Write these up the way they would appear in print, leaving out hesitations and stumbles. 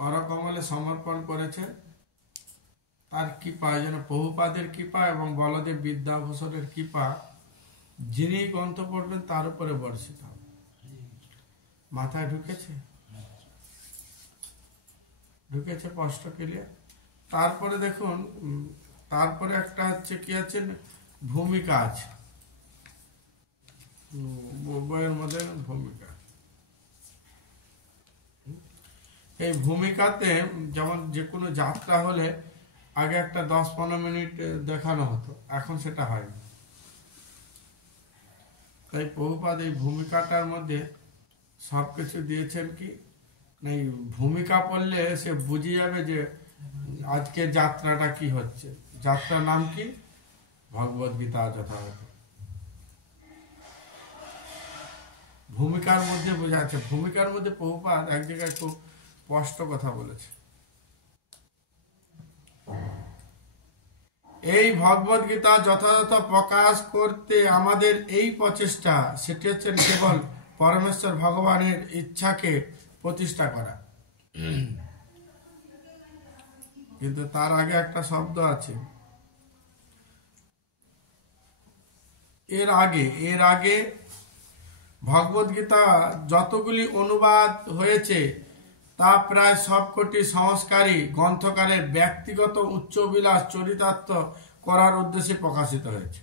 করকমলে সমর্পণ করেছে। তার কৃপা যেন প্রভুপাদের কৃপা এবং বলদেব বিদ্যাভূষণের কৃপা যিনি গ্রন্থ পড়বেন তার উপরে বর্ষিত হবে। মাথায় ঢুকেছে? ঢুকেছে স্পষ্ট ক্লিয়ার। তারপরে দেখুন, তারপরে একটা হচ্ছে কি আছে, ভূমিকা আছে বইয়ের মধ্যে। ভূমিকা, এই ভূমিকাতে যেমন যে কোনো যাত্রা হলে আগে একটা 10-15 মিনিট দেখানো হতো, এখন সেটা হয় না। তাই প্রভুপাদ এই ভূমিকাটার মধ্যে সবকিছু দিয়েছেন কি, এই ভূমিকা পড়লে সে বুঝে যাবে যে আজকে যাত্রাটা কি হচ্ছে। যাত্রার নাম কি? ভগবদ গীতা যথাযথ। ভূমিকার মধ্যে বোঝা আছে। ভূমিকার মধ্যে প্রভুপাদ এক জায়গায় খুব স্পষ্ট কথা বলেছে। এই ভগবদ গীতা যথাযথ প্রকাশ করতে আমাদের এই প্রচেষ্টা, সেটি হচ্ছে কেবল পরমেশ্বর ভগবানের ইচ্ছাকে প্রতিষ্ঠা করা। কিন্তু তার আগে একটা শব্দ আছে, এর আগে ভগবদ গীতা যতগুলি অনুবাদ হয়েছে তা প্রায় সবকটি সংস্কারী গ্রন্থকারের ব্যক্তিগত উচ্চবিলাস চরিতার্থ করার উদ্দেশ্যে প্রকাশিত হয়েছে।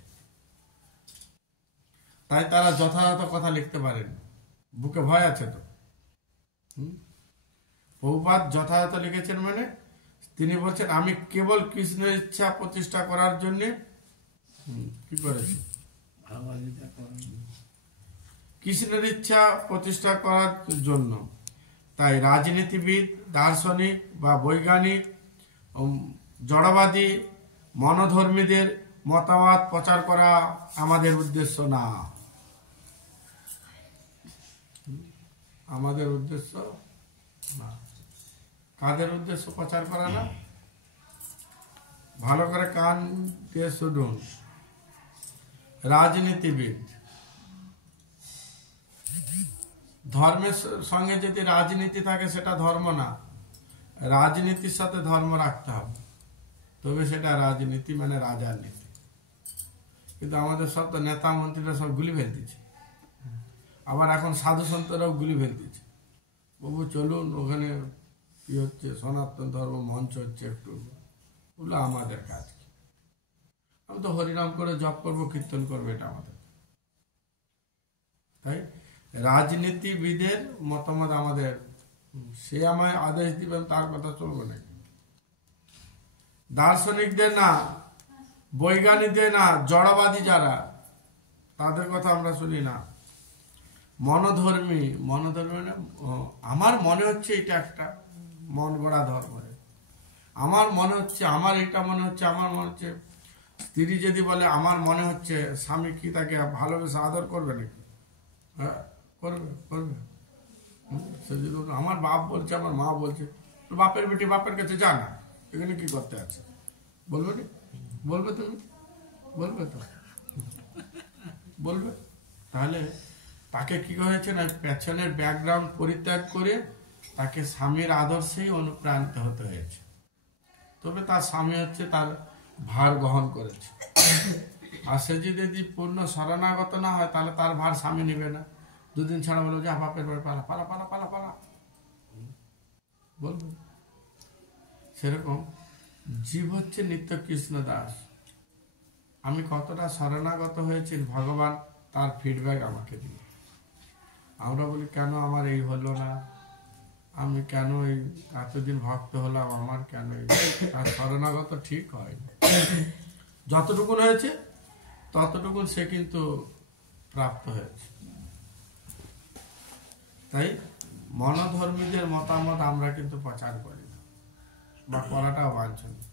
তাই তারা যথাযথ কথা লিখতে পারেন। বুকে ভয় আছে তো? প্রভুপাদ যথাযথ লিখেছেন মানে তিনি বলছেন আমি কেবল কৃষ্ণের ইচ্ছা প্রতিষ্ঠা করার জন্য কি করেছি, কৃষ্ণের ইচ্ছা প্রতিষ্ঠা করার জন্য। তাই রাজনীতিবিদ, দার্শনিক বা বৈজ্ঞানিক, জড়বাদী, মনোধর্মীদের মতামত প্রচার করা আমাদের উদ্দেশ্য না। আমাদের উদ্দেশ্য না। কাদের উদ্দেশ্য প্রচার করা না? ভালো করে কান দিয়ে শুনুন। রাজনীতিবিদ, ধর্মের সঙ্গে যদি রাজনীতি থাকে সেটা ধর্ম না। রাজনীতির সাথে ধর্ম রাখতে হবে, তবে সেটা রাজনীতি, মানে রাজার নীতি। কিন্তু আমাদের সব তো নেতা মন্ত্রীরা সব গুলি ফেলতেছে, আবার এখন সাধু সন্তরাও গুলি ফেলতেছে। বাবু চলুন, ওখানে কি হচ্ছে, সনাতন ধর্ম মঞ্চ হচ্ছে, একটু ওগুলো আমাদের কাজ। আমি তো হরিনাম করে জপ করবো, কীর্তন করবো, এটা আমাদের। তাই রাজনীতিবিদের মতামত আমাদের, সে আমায় আদেশ দিবেন তার কথা চলবে না। দার্শনিকদের না, বৈজ্ঞানিকদের না, জড়বাদী যারা, তাদের কথা আমরা শুনি না। মনোধর্মী না, আমার মনে হচ্ছে এটা একটা মন গড়া ধর্ম, আমার মনে হচ্ছে, আমার এটা মনে হচ্ছে, আমার মনে হচ্ছে। স্ত্রী যদি বলে আমার মনে হচ্ছে, স্বামী কি তাকে ভালোবেসে আদর করবে নাকি? হ্যাঁ, করবে। সে যদি আমার বাপ বলছে, আমার মা বলছে, বাপের বেটি বাপের কাছে যা না, এখানে কি করতে আছে, বলবে না? বলবে তুমি? বলবে তো, বলবে। তাহলে তাকে কি হয়েছে না, পেছনের ব্যাকগ্রাউন্ড পরিত্যাগ করে তাকে স্বামীর আদর্শেই অনুপ্রাণিত হতে হয়েছে। তবে তার স্বামী হচ্ছে তার ভার গ্রহণ করেছে। আর সে যদি পূর্ণ শরণাগত না হয়, তাহলে তার ভার স্বামী নেবে না। দুদিন ছাড়া বলবো যে বাপের বাড়ি পালা পালা পালা পালা পালা, বলবো। সেরকম জীব হচ্ছে নিত্য কৃষ্ণ দাস। আমি কতটা শরণাগত হয়েছি ভগবান তার ফিডব্যাক আমাকে দিল। আমরা বলি কেন আমার এই হলো না, আমি কেন এই এতদিন ভক্ত হলাম, আমার কেন তার শরণাগত ঠিক হয়। যতটুকুন হয়েছে ততটুকুন সে কিন্তু প্রাপ্ত হয়েছে। তাই মনোধর্মীদের মতামত আমরা কিন্তু প্রচার করি না, বা করাটাও বাঞ্ছনীয়।